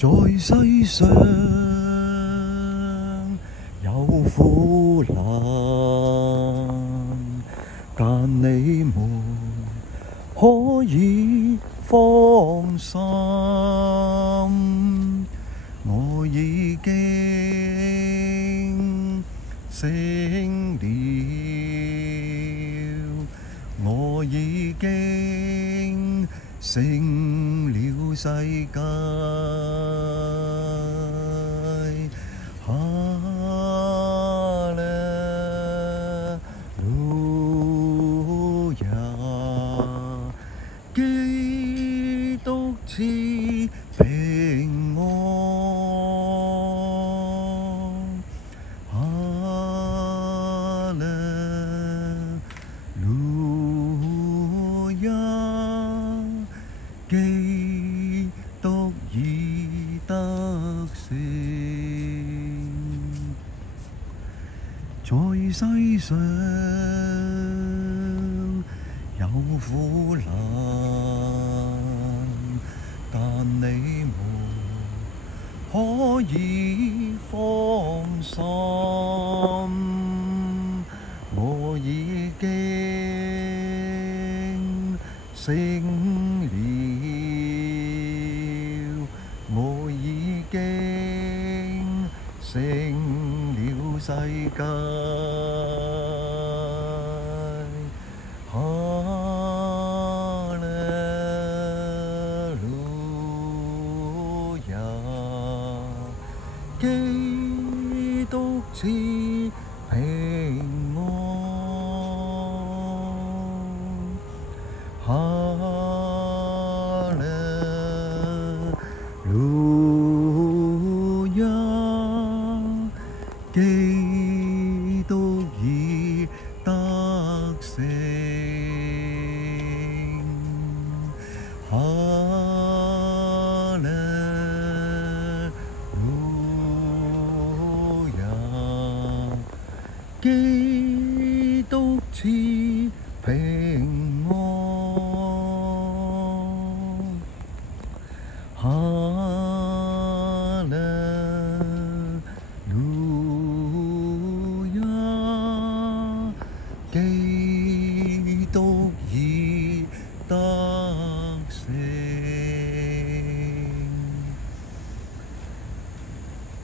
在世上有苦難，但你們可以放心，我已經勝了，我已經勝了世界。哈利路亞，基督賜平安。哈利路亞，基督已得勝。在世上有苦難，但你們可以放心，我已經勝了，我已經勝了世界。哈利路亞，基督賜平安。哈利路亞，基督已得勝。哈利路亞，基督賜平安。